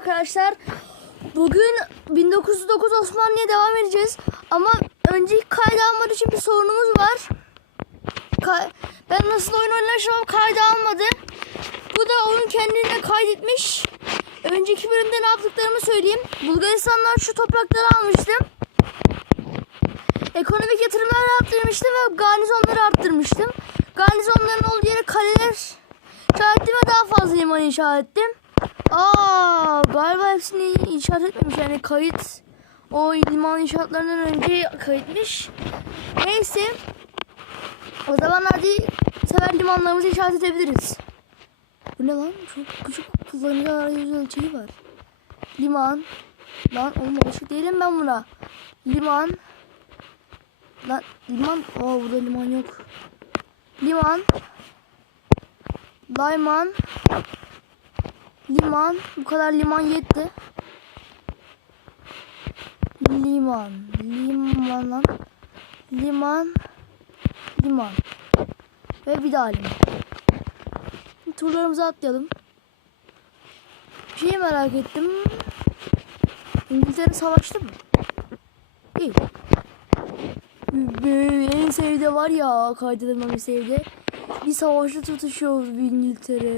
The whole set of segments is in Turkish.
arkadaşlar. Bugün 1909 Osmanlı'ya devam edeceğiz. Ama önceki kaydı almadığı için bir sorunumuz var. Ka- ben nasıl oyun oynarsam kaydı almadı. Bu da oyun kendine kaydetmiş. Önceki bölümde ne yaptıklarımı söyleyeyim. Bulgaristan'dan şu toprakları almıştım. Ekonomik yatırımlar arttırmıştım ve garnizonları arttırmıştım. Garnizonların olduğu yere kaleler inşa ettim ve daha fazla liman inşa ettim. Aa, galiba hepsini inşaat etmemiş yani kayıt o liman inşaatlarından önce kayıtmış. Neyse. O zaman hadi sefer limanlarımızı inşaat edebiliriz. Bu ne lan? Çok küçük kullanıcı arayüzü ölçeği var. Liman. Lan oğlum alışık değilim ben buna. Liman. Lan liman. Oo burada liman yok. Liman. Layman. Liman. Bu kadar liman yetti. Liman. Liman. Liman. Liman. Ve bir daha liman. Turlarımızı atlayalım. Bir şey merak ettim. İngiltere savaştı mı? Değil. En sevdiği var ya kaydedilmem sevdi. Bir savaşta tutuşuyor İngiltere.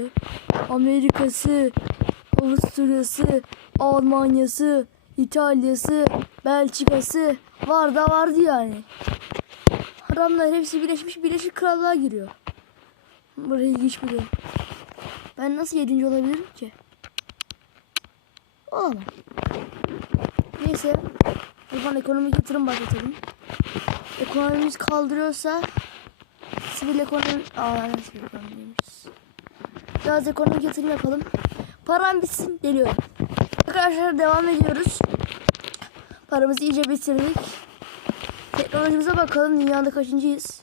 Amerika'sı, Avusturya'sı, Almanya'sı, İtalya'sı, Belçika'sı var da vardı yani. Adamlar hepsi birleşmiş Birleşik Krallığa giriyor. Buraya ilginç bir durum. Ben nasıl yedinci olabilirim ki? Olamam. Neyse. Buradan ekonomik yatırım başlatalım. Ekonomimiz kaldırıyorsa sivil ekonomi... Aa sivil ekonomiymiş. Biraz ekonomik yatırım yapalım. Param bitsin geliyorum. Arkadaşlar devam ediyoruz. Paramızı iyice bitirdik. Teknolojimize bakalım. Dünyada kaçıncıyız?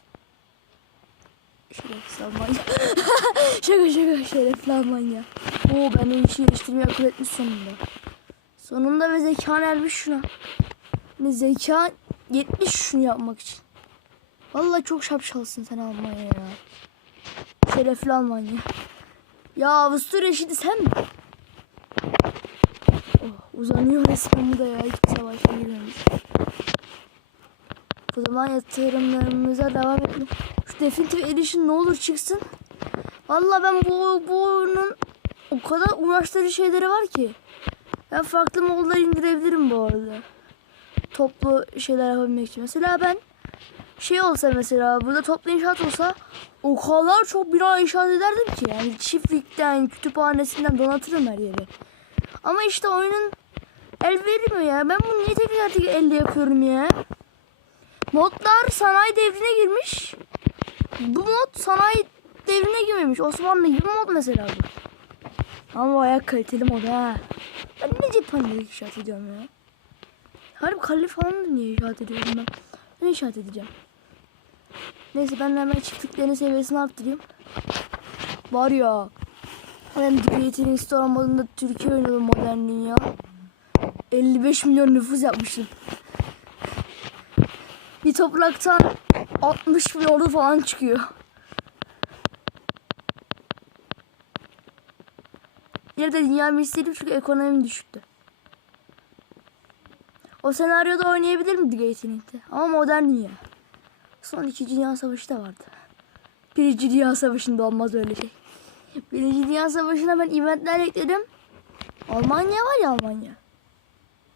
Şerefsiz şaka şaka şerefli Almanya. Oo ben o işi geliştirmeyi akıl etmiş sonunda. Sonunda ve zekan ermiş şuna. Ne zeka yetmiş şunu yapmak için. Vallahi çok şapşalsın sen Almanya ya. Şerefli Almanya. Ya Avusturya şimdi sen mi? Oh, uzanıyor resmen bu da ya. Hiç savaşa girmemiş. O zaman yatırımlarımıza devam edelim. Şu Definitive Edition ne olur çıksın. Vallahi ben bu, bu oyunun o kadar uğraştırıcı şeyleri var ki. Ben farklı modlar indirebilirim bu arada. Toplu şeyler yapabilmek için. Mesela ben şey olsa mesela burada toplu inşaat olsa o kadar çok bina inşaat ederdim ki. Yani çiftlikten, kütüphanesinden donatırım her yeri. Ama işte oyunun el vermiyor ya. Ben bunu niye tekrar tekrar elde yapıyorum ya? Modlar sanayi devrine girmiş. Bu mod sanayi devrine girmemiş. Osmanlı gibi mod mesela bu. Ama bayağı kaliteli mod ha. Ben niye cephaneleri inşaat ediyorum ya? Harbi kale falan da niye inşaat ediyorum ben? Ben inşaat edeceğim. Neyse ben hemen çiftliklerin seviyesini arttırayım. Var ya. Ben Creative Store modunda Türkiye oynadım modern dünya. 55 milyon nüfus yapmışım. Bir topraktan 60 bin ordu falan çıkıyor. Bir de dünya istedim çünkü ekonomim düşüktü. O senaryoda oynayabilir miydi Gate'in'de? Ama modern dünya. Son iki dünya savaşı da vardı. Birinci dünya savaşında olmaz öyle şey. Birinci dünya savaşına ben eventler ekledim. Almanya var ya Almanya.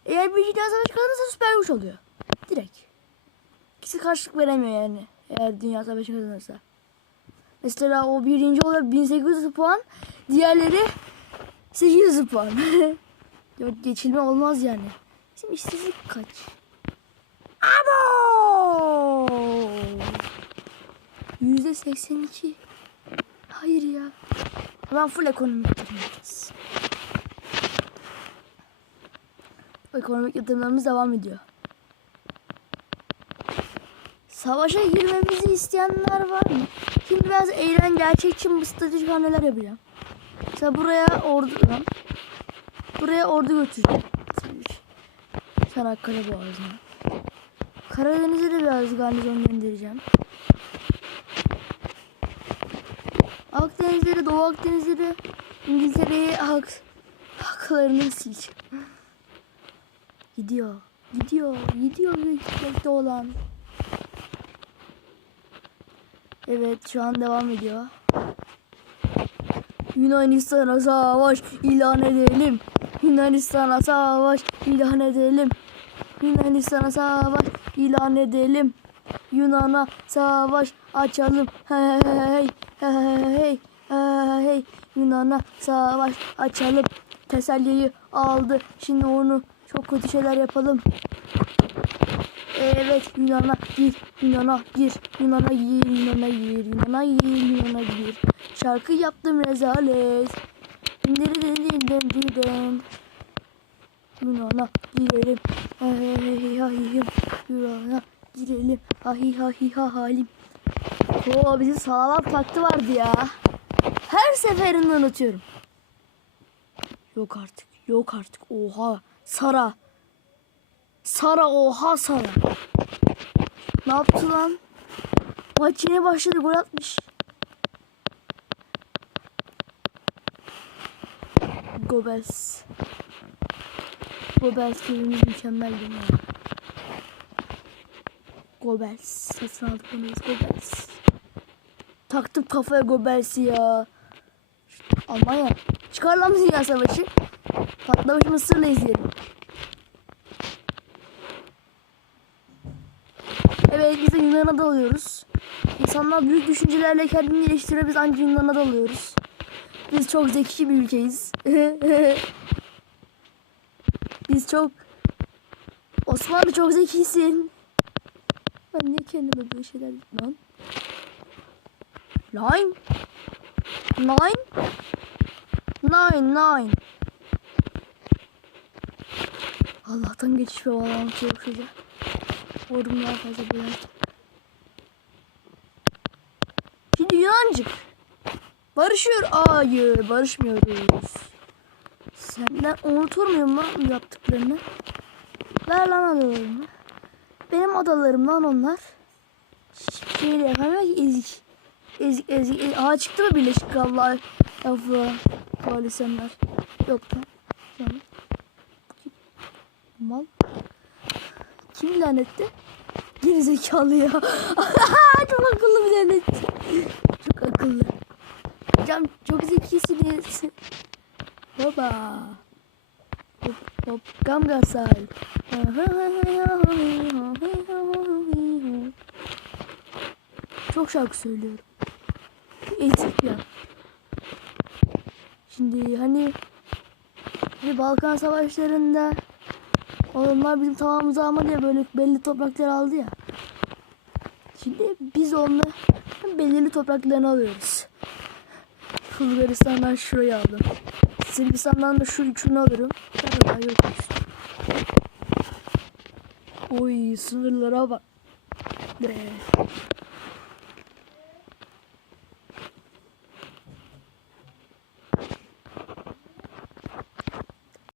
Eğer birinci dünya savaşı kazanırsa süper güç oluyor. Direkt. İkisi karşılık veremiyor yani. Eğer dünya savaşı kazanırsa. Mesela o birinci oluyor 1800 puan. Diğerleri 800 puan. Geçilme olmaz yani. Bizim işsizlik kaç? Abo! Yüzde 82. Hayır ya. Ben full ekonomik yatırım yapacağız. Ekonomik yatırımlarımız devam ediyor. Savaşa girmemizi isteyenler var mı? Şimdi biraz eğlen gerçekçi bir stratejik hamleler yapacağım. Mesela buraya ordu. Buraya ordu götüreceğim. Çanakkale Boğazı'na. Karadeniz'e de biraz garnizon göndereceğim. Akdeniz'de de Doğu Akdeniz'de de İngiltere'ye hak, hak plakalarını sileceğim. Gidiyor. Gidiyor. Gidiyor gitmekte olan. Evet şu an devam ediyor. Yunanistan'a savaş ilan edelim. Yunanistan'a savaş ilan edelim. Yunanistan'a savaş ilan edelim. Yunan'a savaş açalım. Hey hey hey hey hey Yunan'a savaş açalım. Teselliyi aldı. Şimdi onu çok kötü şeyler yapalım. Evet Yunan'a gir, Yunan'a gir, Yunan'a gir, Yunan'a gir, Yunan'a gir, Yunan'a gir. Şarkı yaptım rezalet. Yunan'a girelim. Hey hey hey Yunan'a girelim. Ahi ha hi ha halim. Oo bizim salavat vakti vardı ya. Her seferinde unutuyorum. Yok artık. Yok artık. Oha. Sara. Sara oha Sara. Ne yaptı lan? Maç yeni başladı gol atmış. Gobels. Gobels filmimiz mükemmel değil mi? Gobels. Satın aldık biz Gobels. Taktım kafaya Gobels'i ya. Almanya. Çıkar lan Dünya Savaşı. Patlamış Mısır'la izleyelim. Evet biz de Yunan'a dalıyoruz. İnsanlar büyük düşüncelerle kendini geliştiriyor. Biz ancak Yunan'a dalıyoruz. Biz çok zeki bir ülkeyiz. biz çok... Osmanlı çok zekisin. Ben niye kendime böyle şeyler lan? Nine? Nine? Nine, nine. Allah'tan geçiş ve bağlantı yok şurada. Orum daha fazla böyle. Şimdi Yunancık. Barışıyor. Hayır barışmıyoruz. Senden unutur muyum lan yaptıklarını? Ver lan adalarımı. Benim adalarım lan onlar. Şey de yapamıyor ki ezik. Ezik ezik. ezik. Aa çıktı mı Birleşik Krallığa? Avrupa koalisyonlar. Yok. Tamam. Mal. Kim lanetti? Geri zekalı ya. çok akıllı bir lanet. Çok akıllı. Hocam çok zekisiniz. Baba. Hop hop gamgasal. Çok şarkı söylüyorum. Ezik ya. Şimdi hani bir Balkan savaşlarında onlar bizim tamamımızı almadı ya böyle belli topraklar aldı ya. Şimdi biz onları belirli topraklarını alıyoruz. Bulgaristan'dan şurayı aldım. Sırbistan'dan da şu üçünü alırım. Daha yok. Oy sınırlara bak. Be.